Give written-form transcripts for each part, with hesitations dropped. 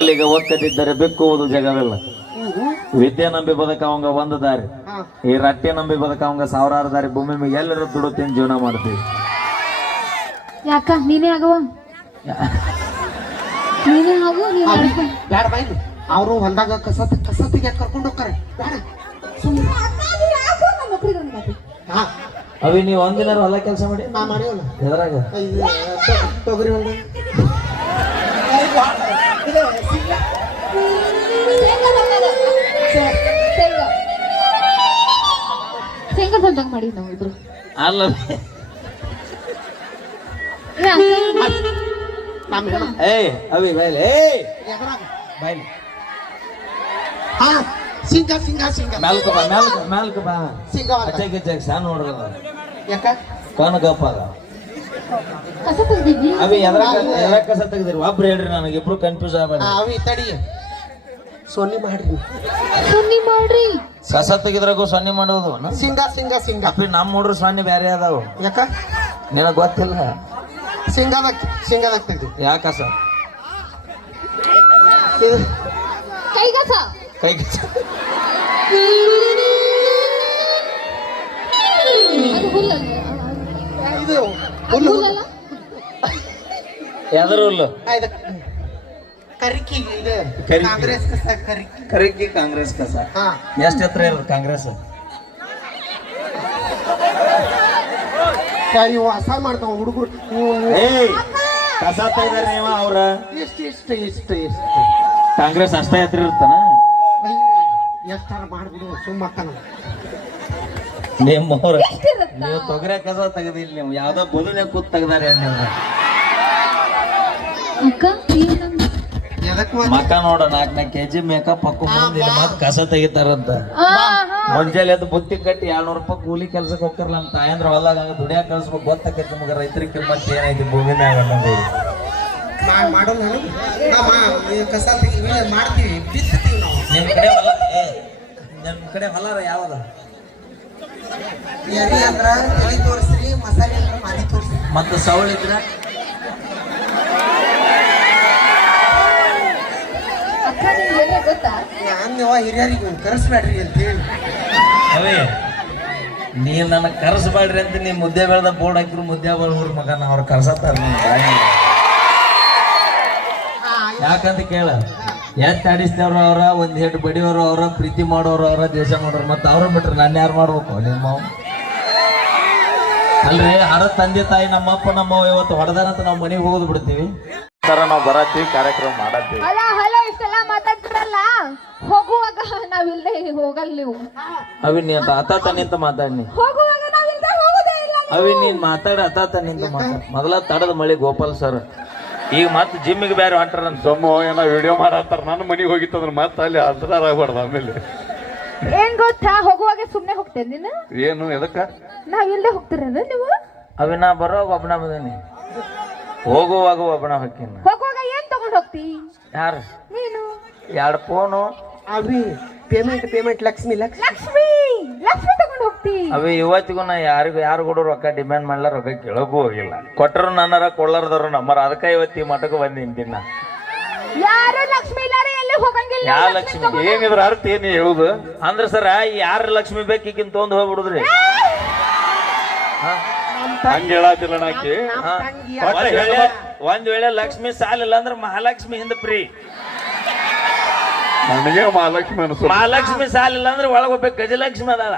ಅಲ್ಲಿಗೆ ಒಕ್ಕದಿದ್ದರೆ ಬೆಕ್ಕುವುದು ಜಗವೆಲ್ಲ. ವಿದ್ಯೆ ನಂಬಿ ಬದುಕವಂಗ ಒಂದು ದಾರಿ, ಈ ರಟ್ಟೆ ನಂಬಿ ಬದುಕವಂಗ ಸಾವಿರಾರು ದಾರಿ. ಭೂಮಿ ಮೇಲೆ ಎಲ್ಲರೂ ದುಡುತ್ತೀನಿ ಜೀವನ ಮಾಡ್ತೀವಿ. ಯಾಕ ನೀನೇ ಆಗವ, ನೀನೇ ಆಗು. ಬ್ಯಾಡ ಬಾಯ್, ಅವರು ಹೊಲ್ದಾಗ ಕಸತ್ತಿಗೆ ಕರ್ಕೊಂಡು ಹೋಗ್ತಾರೆ. ಅವಿ ನೀವು ಒಂದಿನ ಹೊಲ ಕೆಲಸ ಮಾಡಿ ನಾ ಮಾಡಿವಲ್ಲ ಎದ್ರಾಗ ತೊಗರಿ ಹೊಲ ಶೇಂಗಾ ಹೊಲ್ದಾಗ ಮಾಡಿ ನಾವು ಇಬ್ರು. ಅಲ್ಲ ಏಯ್ ಅವಿ ಬಾಯ್ಲಿ, ಏಯ್ ಬಾಯ್ಲಿ, ಹಾ ಸಿಂಗ ಸಿಂಗ ಸಿಂಗ ಮ್ಯಾಲ್ಕ ಬಾ, ಮ್ಯಾಲ್ಕ ಬಾ. ಸಿಂಗ ಅಚ್ಚಾಗಿ ಅಚ್ಚಾಗಿ ಸಣ್ಣ ನೋಡ್ರದ ಯಾಕ ಕನಗಪ್ಪ ಕಸ ತೆಗ್ದಿದ್ವಿ. ಅವಿ ಎದ್ರ ಕಸ ತೆಗ್ದಿರಿ ಒಬ್ರು ಹೇಳ್ರಿ, ನನಗೆ ಇಬ್ರು ಕನ್ಫ್ಯೂಸ್ ಆಗ್ಬೇಡಿ. ಅವಿ ತಡಿ ಸೊನ್ನಿ ಮಾಡ್ರಿ, ಸುನ್ನಿ ಮಾಡ್ರಿ. ಕಸ ತೆಗಿದ್ರಾಗೂ ಸೊನ್ನೆ ಮಾಡೋದು. ಸಿಂಗ ಸಿಂಗ ಸಿಂಗ ಅಪ್ಪಿ ನಮ್ಮ ಹುಡ್ರು ಸೊನ್ನೆ ಬೇರೆ ಅದಾವು, ಯಾಕ ನಿನಗ್ ಗೊತ್ತಿಲ್ಲ. ಸಿಂಗದಾಗ ತೆಗ್ದಿ ಯಾಕ ಕಸ ಕೈ ಕಸ, ಕೈ ಕಸ ಅದು ಹುಲ್ಲಲ್ಲ, ಇದು ಹುಲ್ಲಲ್ಲ. ಎದ್ರ ಹುಲ್ಲು? ಕರಿಕಿ ಇದು ಕರಿಕಿ. ಕಾಂಗ್ರೆಸ್ ಕಸ ಕರಿಕಿ. ಕರಿಕಿ ಕಾಂಗ್ರೆಸ್ ಕಸ. ಹಾ ಎಷ್ಟು ಎತ್ತರ ಇರೋದು ಕಾಂಗ್ರೆಸ್? ಇವು ಹಸ ಮಾಡ್ತಾವ ಹುಡುಗರು. ಏಯ್ ಕಸ ತೆಗ್ದಾರ ನೀವ ಅವ್ರ ಇಷ್ಟು ಕಾಂಗ್ರೆಸ್ ಅಷ್ಟ ಎತ್ತರ ಇರ್ತಾನ. ಎಷ್ಟಾರ ಮಾಡ್ಬಿಡು ಸುಮ್ಮಕ್ಕನ. ನಿಮ್ಮವ್ರ ಎಷ್ಟಿರುತ್ತ? ನೀವು ತೊಗರೆ ಕಸ ತೆಗದಿಲ್ಲ, ನೀವು ಯಾವ್ದೋ ಬದುನೆ ಕೂತ್ ತೆಗ್ದಾರ ನೀವು. ಅಕ್ಕ ಏನಂದ? ಮಕ್ಕ ನೋಡ 4 ಕೆಜಿ ಮೇಕಪ್ ಹಾಕು ಮುಂದಿನ ಮತ್ ಕಸ ತೆಗಿತಾರಂತ. ಮುಂಜಾನೆ ಎದ್ದು ಬುತ್ತಿ ಕಟ್ಟಿ 200 ರೂಪಾಯಿ ಕೂಲಿ ಕೆಲ್ಸಕ್ಕೆ ಹೋಗ್ತಾರಲ್ಲ ಅಂತ ತಾಯಂದ್ರ ಹೊಲ್ದಾಗ ಹಂಗ ದುಡಿಯಾಕ ಕಳ್ಸ್ಬೇಕು. ಗೊತ್ತಾಕೈತಿ ನಿಮ್ಗೆ ರೈತರಿಗೆ ಕಿಮ್ಮತ್ ಏನೈತಿ ಭೂಮಿ ಮ್ಯಾಗ ಅನ್ನೋದು. ಮಾಡೋಣ ಕಸ ಮಾಡ್ತೀವಿ, ಬಿತ್ತೀವಿ ನಾವು. ನಿಮ್ ಕಡೆ ಹೊಲ, ನಿಮ್ ಕಡೆ ಹೊಲ ಯಾವ್ದ? ಎರಿ ಅಂದ್ರ ತಳಿ ತೋರಿಸ್ರಿ, ಮಸಾಲೆ ಅಂದ್ರ ಮಾದಿ ತೋರಿಸ್ರಿ. ಮತ್ತ ಸೌಳ್ ಇದ್ರ ಅಕ್ಕ ನಿಮ್ಗೆ ಏನೇ ಗೊತ್ತಾ? ನೀವು ಹಿರಿಯರಿಗೆ ಕರೆಸ್ಬೇಡ್ರಿ ಅಂತ ಹೇಳಿ. ಅವೇ ನೀವ್ ನನಗ್ ಕರ್ಸಬೇಡ್ರಿ ಅಂತ ನೀವ್ ಮುದ್ದೆ ಬೆಳ್ದ ಬೋರ್ಡ್ ಹಾಕಿದ್ರು ಮುದ್ದೆ ಬೆಳ್ದ್ರ ಮಗನ ಅವ್ರ ಕರ್ಸತ್ತಾರ. ಯಾಕಂತ ಕೇಳ, ಎತ್ ಆಡಿಸ್ತೇವ್ರ ಅವ್ರ, ಒಂದ್ ಹೆಡ್ ಬಡಿಯವ್ರು ಅವ್ರ, ಪ್ರೀತಿ ಮಾಡೋರು ಅವ್ರ, ದೇಶ ಮಾಡೋರು. ಮತ್ತ ಅವ್ರ ಬಿಟ್ರೆ ನಾನು ಯಾರು ಮಾಡ್ಬೇಕು? ನಿಮ್ಮ ಅಲ್ರಿ ಹಡ ತಂದೆ ತಾಯಿ ನಮ್ಮಪ್ಪ ನಮ್ಮವ್ವ ಇವತ್ತು ಹೊಡೆದಾರಂತ ನಾವು ಮನೆಗೆ ಹೋಗೋದು ಬಿಡ್ತೀವಿ. ನಾವು ಬರತ್ತೀವಿ, ಕಾರ್ಯಕ್ರಮ ಮಾಡತ್ತೀವಿ. ಅಲ್ಲ ಹಲೋ ಇಷ್ಟೆಲ್ಲ ಮಾತಾಡ್ತಿರಲ್ಲ, ಹೋಗುವಾಗ ನಾವಿಲ್ಲದೆ ಹೋಗಲ್ಲ. ನೀವು ಅವಿ ನೀ ಅತಾತ ನಿಂತ ಮಾತಾಡ್ನಿ, ಹೋಗುವಾಗ ನಾವಿಲ್ಲದೆ ಹೋಗೋದೇ ಇಲ್ಲ. ಅವಿ ನೀನ್ ಮಾತಾಡ ಅತಾತ ನಿಂತ ಮಾತಾಡ. ಮೊದಲ ತಡದ ಮಳಿ ಗೋಪಾಲ್ ಸರ್, ಈಗ ಮತ್ತೆ ಜಿಮ್ಮಿಗೆ ಬೇರೆ ಹೊಂಟಾರ ಅಂತ ಸೊಮ್ಮ ಏನೋ ವಿಡಿಯೋ ಮಾಡತ್ತಾರ. ನನ್ನ ಮನೆಗೆ ಹೋಗಿತ್ತಂದ್ರ ಮತ್ತೆ ಅಲ್ಲಿ ಅಂತರಾರ ಆಗ್ಬಾರ್ದು. ಆಮೇಲೆ ಏನ್ ಗೊತ್ತಾ, ಹೋಗುವಾಗ ಸುಮ್ನೆ ಹೋಗ್ತೇನೆ ನೀನು. ಏನು ಎದಕ್ಕ ನಾವಿಲ್ಲದೆ ಹೋಗ್ತಿರೋದು ನೀವು. ಅವಿ ನಾ ಬರೋವಾಗ ಒಬ್ಬನ ಬಂದೀನಿ, ಹೋಗುವಾಗ ಒಬ್ಬನ ಹೊಕ್ಕಿನ. ಹೋಗುವಾಗ ಏನ್ ತಗೊಂಡ್ ಹೋಗ್ತಿ? ಯಾರು? ನೀನು. 2 ಫೋನು ಅವಿ ಪೇಮೆಂಟ್ ಲಕ್ಷ್ಮಿ ಲಕ್ಷ್ಮಿ ತಗೊಂಡ್ ಹೋಗ್ತಿ. ಅವಿ ಇವತ್ತಿಗೂ ನಾ ಯಾರು ಕೂಡ ರೊಕ್ಕ ಡಿಮ್ಯಾಂಡ್ ಮಾಡ್ಲ, ರೊಕ್ಕ ಕೇಳಕ್ಕೂ ಹೋಗಿಲ್ಲ. ಕೊಟ್ಟರು ನನ್ನರ ಕೊಳ್ಳಾರದವ್ರು ನಮ್ಮರ. ಅದಕ್ಕ ಇವತ್ತು ಈ ಮಠಕ್ಕೆ ಬಂದು ನಿಂತೀನಿ ನಾ. ಯಾರು ಲಕ್ಷ್ಮಿ ಇಲ್ಲಾರೆ ಎಲ್ಲಿ ಹೋಗಂಗಿಲ್ಲ. ಯಾವ ಲಕ್ಷ್ಮಿ? ಏನಿದ್ರ ಅರ್ಥ ಏನು ಹೇಳುದು? ಅಂದ್ರ ಸರ ಯಾರ ಲಕ್ಷ್ಮಿ ಬೇಕಿನ್ ತೊಂದ್ ಹೋಗ್ಬಿಡುದ್ರಿ. ಹಂಗ ಹೇಳತ್ತಿಲ್ಲ ನಾಕಿ. ಒಂದ್ ವೇಳೆ ಲಕ್ಷ್ಮಿ ಸಾಲಿಲ್ಲ ಅಂದ್ರ ಮಹಾಲಕ್ಷ್ಮಿ ಹಿಂದ ಪ್ರೀ. ನನಗೆ ಮಹಾಲಕ್ಷ್ಮಿ ಅನ್ಸು. ಮಹಾಲಕ್ಷ್ಮಿ ಸಾಲಿಲ್ಲ ಅಂದ್ರೆ ಒಳಗ ಹೋಗ್ಬೇಕು, ಗಜಲಕ್ಷ್ಮಿ ಅದಾಳ.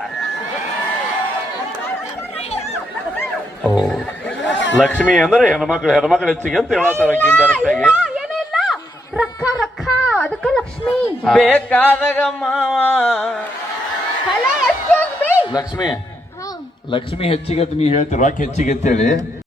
ಲಕ್ಷ್ಮಿ ಅಂದ್ರೆ ಹೆಣ್ಮಕ್ಳು ಹೆಚ್ಚಿಗೆ ಅಂತ ಹೇಳತ್ತಾರ ಡೈರೆಕ್ಟ್ ಆಗಿ. ಏನಿಲ್ಲ, ರೊಕ್ಕ ಅದಕ್ಕ ಲಕ್ಷ್ಮಿ. ಬೇಕಾದಾಗ ಮಾವ ಹಲೋ ಎಕ್ಸ್ಕ್ಯೂಸ್ ಮೀ. ಲಕ್ಷ್ಮಿ ಹೆಚ್ಚಿಗೆ ಅಂತ ನೀ ಹೇಳ್ತೀರ, ರೊಕ್ಕ ಹೆಚ್ಚಿಗೆ ಅಂತೇಳಿ